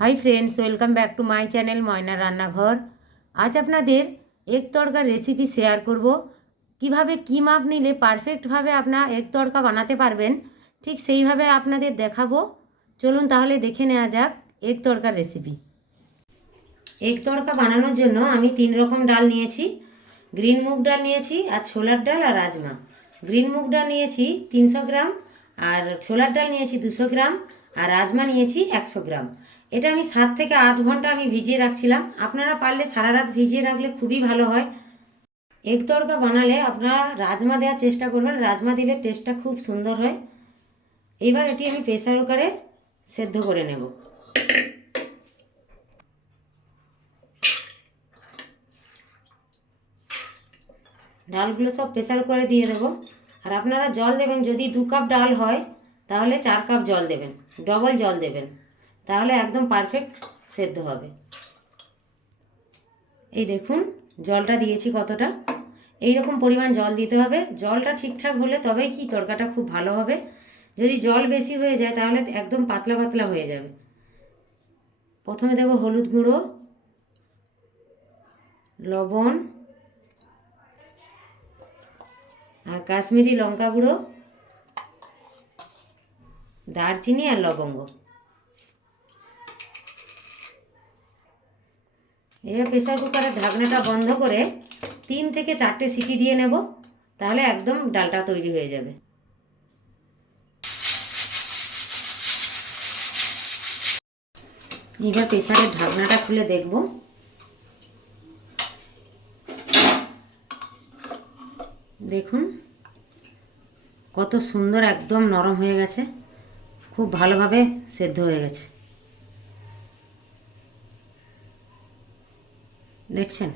Hi friends welcome back to my channel Moyna রান্নাঘর আজ আপনাদের এক তড়কার রেসিপি শেয়ার করব। কীভাবে কী মাপ নিলে পারফেক্টভাবে আপনার এক তড়কা বানাতে পারবেন, ঠিক সেইভাবে আপনাদের দেখাবো। চলুন তাহলে দেখে নেওয়া যাক এক তড়কার রেসিপি এক তড়কা বানানোর জন্য আমি তিন রকম ডাল নিয়েছি। গ্রিন মুগ ডাল নিয়েছি, আর ছোলার ডাল আর রাজমা। গ্রিন মুগ ডাল নিয়েছি তিনশো গ্রাম, আর ছোলার ডাল নিয়েছি দুশো গ্রাম আর রাজমা নিয়েছি একশো গ্রাম। এটা আমি সাত থেকে আট ঘণ্টা আমি ভিজিয়ে রাখছিলাম। আপনারা পারলে সারা রাত ভিজিয়ে রাখলে খুবই ভালো হয়। এগ তড়কা বানালে আপনারা রাজমা দেওয়ার চেষ্টা করবেন। রাজমা দিলে টেস্টটা খুব সুন্দর হয়। এবার এটি আমি প্রেসার কুকারে সেদ্ধ করে নেব। ডালগুলো সব প্রেসার কুকারে দিয়ে দেবো। আর আপনারা জল দেবেন। যদি দু কাপ ডাল হয় তাহলে চার কাপ জল দেবেন ডবল জল দেবেন। তাহলে একদম পারফেক্ট সেদ্ধ হবে। এই দেখুন, জলটা দিয়েছি কতটা। এই রকম পরিমাণ জল দিতে হবে। জলটা ঠিকঠাক হলে তবেই কি তরকাটা খুব ভালো হবে। যদি জল বেশি হয়ে যায় তাহলে একদম পাতলা পাতলা হয়ে যাবে। প্রথমে দেব হলুদ গুঁড়ো, লবণ, আর কাশ্মীরি লঙ্কা গুঁড়ো। দারচিনি আর লবঙ্গ। এবার প্রেসার কুকারের ঢাকনাটা বন্ধ করে তিন থেকে চারটে সিটি দিয়ে নেব, তাহলে একদম ডালটা তৈরি হয়ে যাবে। এবার প্রেসারের ঢাকনাটা খুলে দেখব। দেখুন, কত সুন্দর একদম নরম হয়ে গেছে। খুব ভালোভাবে সেদ্ধ হয়ে গেছে। দেখছেন?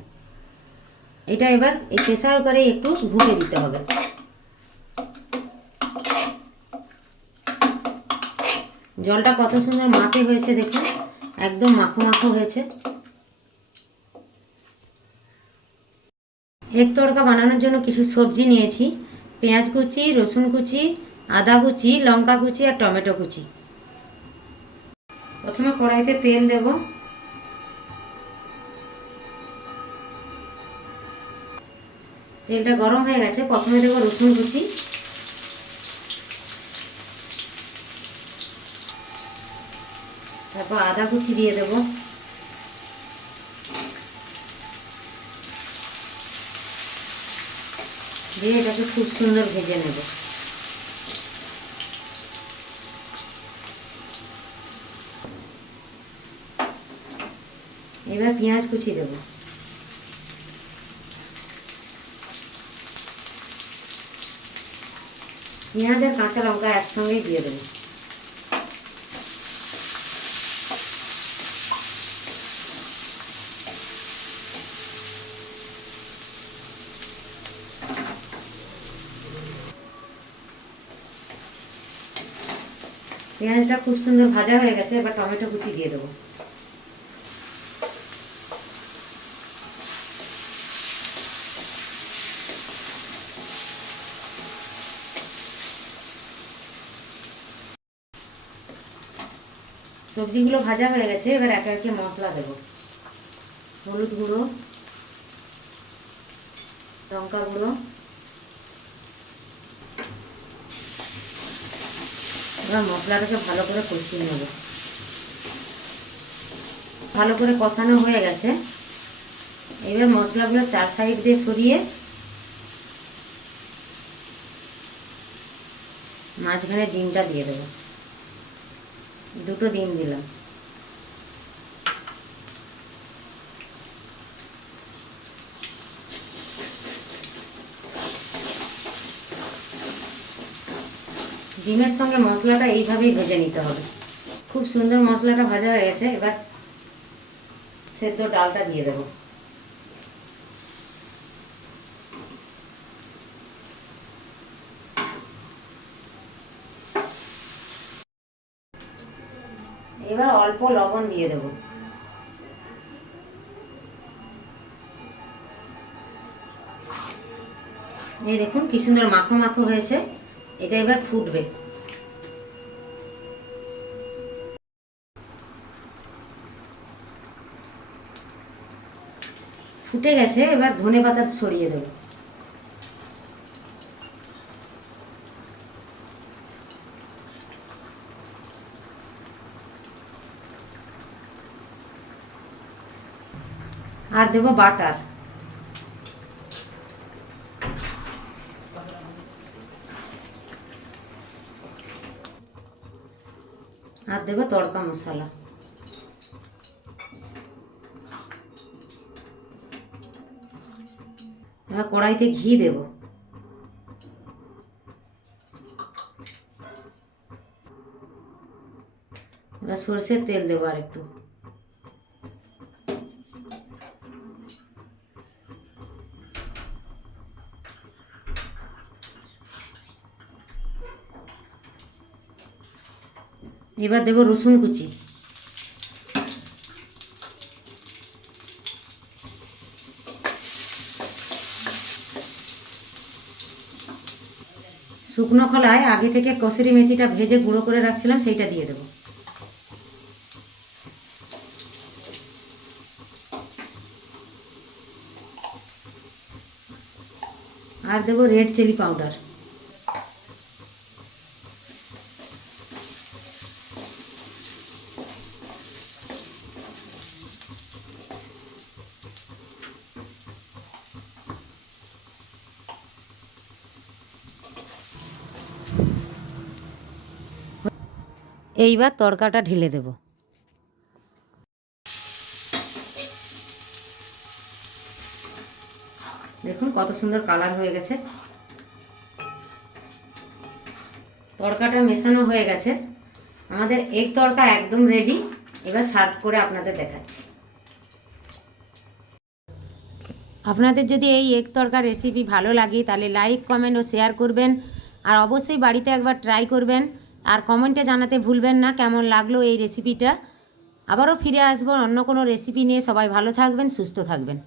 এটা এবার এই প্রেসার কুকারে একটু ঘুটে দিতে হবে। জলটা কত সুন্দর মাপে হয়েছে দেখুন, একদম মাখো মাখো হয়েছে। এক তড়কা বানানোর জন্য কিছু সবজি নিয়েছি, পেঁয়াজ কুচি, রসুন কুচি আদা কুচি, লঙ্কা কুচি আর টমেটো কুচি। প্রথমে কড়াইতে তেল দেব। তেলটা গরম হয়ে গেছে। প্রথমে দেবো রসুন কুচি। তারপর আদা কুচি দিয়ে দেব। দিয়ে এটাকে খুব সুন্দর ভেজে নেব। এবার পেঁয়াজ কুচি দেব। পেঁয়াজ আর কাঁচা লঙ্কা একসঙ্গেই দিয়ে দেবো। পেঁয়াজটা খুব সুন্দর ভাজা হয়ে গেছে, এবার টমেটো কুচি দিয়ে দেবো। সবজিগুলো ভাজা হয়ে গেছে, এবার একে একে মশলা দেবো। হলুদ গুঁড়ো, লঙ্কা গুঁড়ো, এবার মশলাটাকে ভালো করে কষিয়ে নেব। ভালো করে কষানো হয়ে গেছে। এবার মশলাগুলো চার সাইড দিয়ে সরিয়ে মাঝখানে ডিমটা দিয়ে দেবো। দুটো ডিম দিলাম। ডিমের সঙ্গে মশলাটা এইভাবেই ভেজে নিতে হবে। খুব সুন্দর মশলাটা ভাজা হয়ে গেছে, এবার সেদ্ধ ডালটা দিয়ে দেবো। এবার অল্প লবণ দিয়ে দেব। এই দেখুন কি সুন্দর মাখো মাখো হয়েছে। এটা এবার ফুটবে। ফুটে গেছে, এবার ধনে পাতা সরিয়ে দেবো। আর দেবো বাটার। আর দেবো তড়কা মশলা। এবার কড়াইতে ঘি দেব। এবার সরষের তেল দেবো আর একটু এবার দেবো রসুন কুচি। শুকনো খোলায় আগে থেকে কসুরি মেথিটা ভেজে গুঁড়ো করে রাখছিলাম, সেইটা দিয়ে দেবো। আর দেবো রেড চিলি পাউডার এইবার তড়কাটা ঢেলে দেব। দেখুন কত সুন্দর কালার হয়ে গেছে। তড়কাটা মেশানো হয়ে গেছে। আমাদের এগ তড়কা একদম রেডি এবার সার্ভ করে আপনাদের দেখাচ্ছি। আপনাদের যদি এই এগ তড়কা রেসিপি ভালো লাগে তাহলে লাইক কমেন্ট ও শেয়ার করবেন। আর অবশ্যই বাড়িতে একবার ট্রাই করবেন। আর কমেন্টে জানাতে ভুলবেন না, কেমন লাগল এই রেসিপিটা আবারও ফিরে আসব অন্য কোনো রেসিপি নিয়ে। সবাই ভালো থাকবেন, সুস্থ থাকবেন।